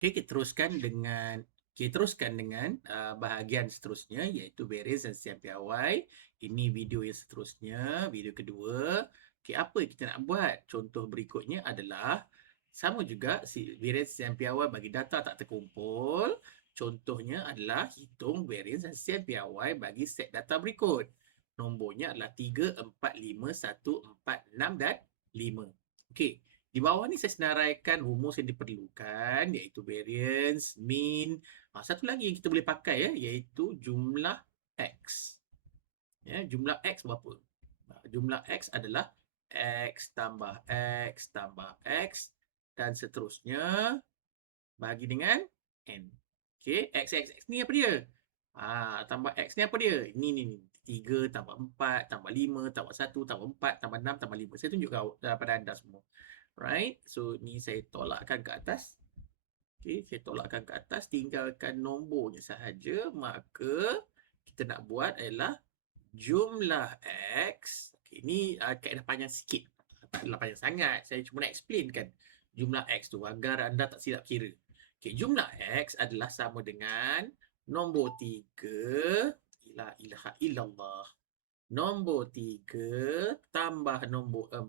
Okey, kita teruskan dengan bahagian seterusnya, iaitu variance dan siap piawai. Ini video yang seterusnya, video kedua. Okey, apa yang kita nak buat? Contoh berikutnya adalah sama juga variance dan piawai bagi data tak terkumpul. Contohnya adalah hitung variance dan siap piawai bagi set data berikut. Nombornya adalah 3, 4, 5, 1, 4, 6 dan 5. Okey. Di bawah ni saya senaraikan rumus yang diperlukan, iaitu variance, mean. Satu lagi yang kita boleh pakai iaitu jumlah X. Jumlah X berapa? Jumlah X adalah X tambah X tambah X dan seterusnya bagi dengan N. Okey, X ni apa dia? Tambah X ni apa dia? Ni. 3 tambah 4 tambah 5 tambah 1 tambah 4 tambah 6 tambah 5. Saya tunjuk pada anda semua. Right, so ni saya tolakkan ke atas. Okey, saya tolakkan ke atas, tinggalkan nombornya sahaja. Maka kita nak buat adalah jumlah X. Okey, ni kaedah panjang sikit. Tak adalah panjang sangat. Saya cuma nak explainkan jumlah X tu agar anda tak silap kira. Okey, jumlah X adalah sama dengan nombor 3. La ilaha illallah. Nombor 3 tambah nombor 4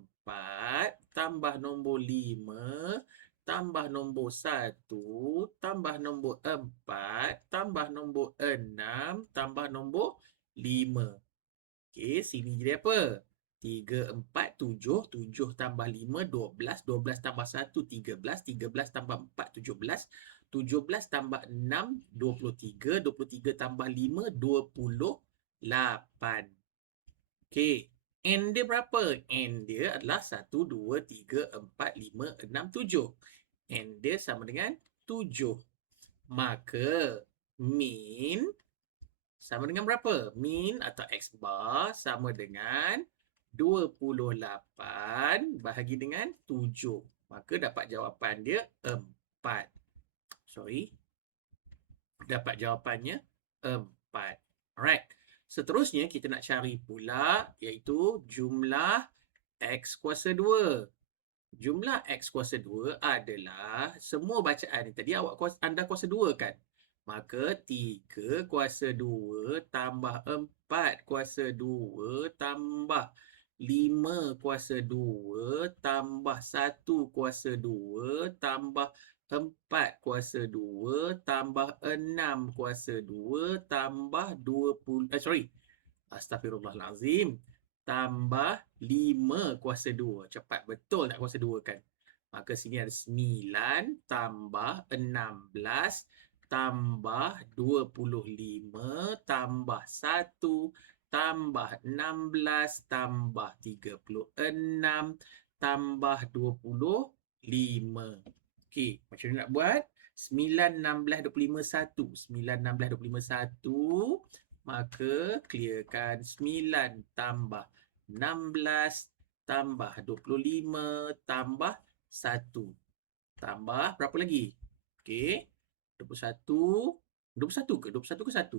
tambah nombor 5 tambah nombor 1 tambah nombor 4 tambah nombor 6 tambah nombor 5. Okey, sini jadi apa? 3, 4, 7. 7 tambah 5, 12. 12 tambah 1, 13. 13 tambah 4, 17. 17 tambah 6, 23. 23 tambah 5, 28. Okey, N dia berapa? N dia adalah 1, 2, 3, 4, 5, 6, 7. N dia sama dengan 7. Maka mean sama dengan berapa? Mean atau X bar sama dengan 28 bahagi dengan 7. Maka dapat jawapan dia 4. Dapat jawapannya 4. Alright. Seterusnya kita nak cari pula iaitu jumlah X kuasa 2. Jumlah X kuasa 2 adalah semua bacaan ni tadi anda kuasa 2 kan? Maka 3 kuasa 2 tambah 4 kuasa 2 tambah 5 kuasa 2 tambah 1 kuasa 2 tambah 4 kuasa 2 tambah 6 kuasa 2 tambah 20 Astaghfirullahalazim. Tambah 5 kuasa 2. Cepat betul nak kuasa 2 kan? Maka sini ada 9 tambah 16 tambah 25 tambah 1 tambah 16 tambah 36 tambah 25. Okey, macam mana nak buat? 9, 16, 25, 1. 9, 16, 25, 1. Maka clearkan 9 tambah 16 tambah 25 tambah 1. Tambah berapa lagi? Okey. 21. 21 ke? 21 ke 1?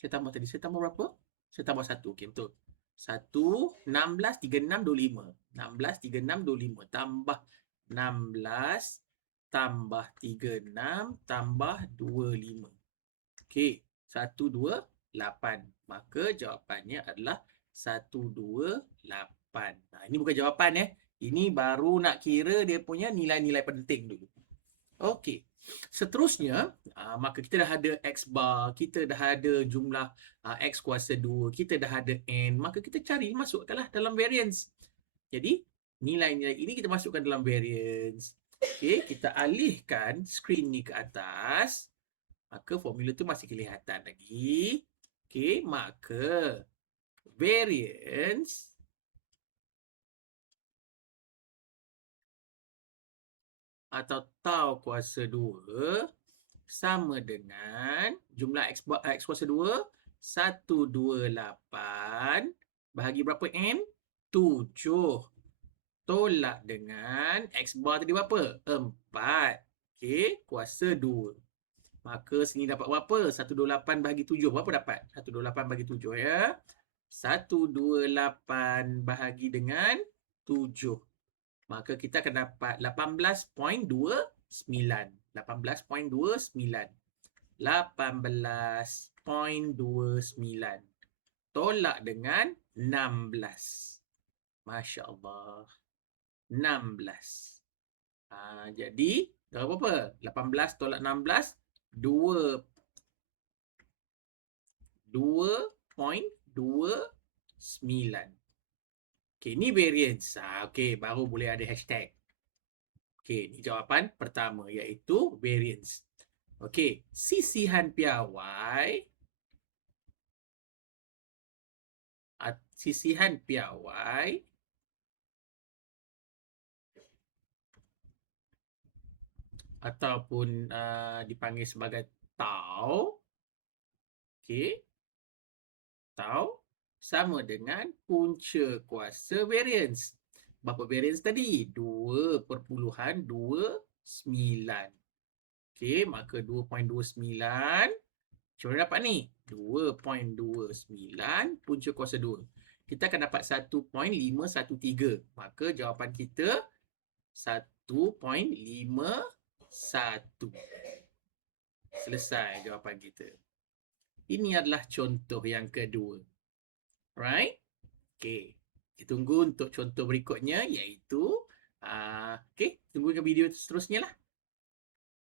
Saya tambah tadi. Saya tambah berapa? Saya tambah 1. Okey, betul. 1, 16, 36, 25. 16, 36, 25. Tambah 16 tambah 36 tambah 25. Okey, 1, 2, 8. Maka jawapannya adalah 1, 2, 8. Ini bukan jawapan Ini baru nak kira dia punya nilai-nilai penting dulu. Okey. Seterusnya, maka kita dah ada X bar, kita dah ada jumlah X kuasa 2, kita dah ada N. Maka kita cari, masukkanlah dalam variance. Jadi, nilai-nilai ini kita masukkan dalam variance. Okey, kita alihkan skrin ni ke atas. Maka formula tu masih kelihatan lagi. Okey, maka variance atau tau kuasa 2 sama dengan jumlah X kuasa 2 128 bahagi berapa N? 7. Tolak dengan X bar tadi berapa? 4. Okey, kuasa 2. Maka sini dapat berapa? 128 bahagi 7. Berapa dapat? 128 bahagi 7 ya. 128 bahagi dengan 7. Maka kita akan dapat 18.29. 18.29. 18.29. Tolak dengan 16. Masya Allah. 16. Jadi, jawab apa? 18 tolak 16, 2.29. Okey, ni variance. Okey, baru boleh ada hashtag. Okey, ni jawapan pertama iaitu variance. Okey, sisihan piawai ataupun dipanggil sebagai tau. Okey, tau sama dengan punca kuasa variance. Berapa variance tadi? 2.29. Okey, maka 2.29. Macam mana dapat ni? 2.29 punca kuasa 2. Kita akan dapat 1.513. Maka jawapan kita 1.51. Selesai jawapan kita. Ini adalah contoh yang kedua. Right? Okey. Kita tunggu untuk contoh berikutnya iaitu okey, tunggu ke video seterusnya lah.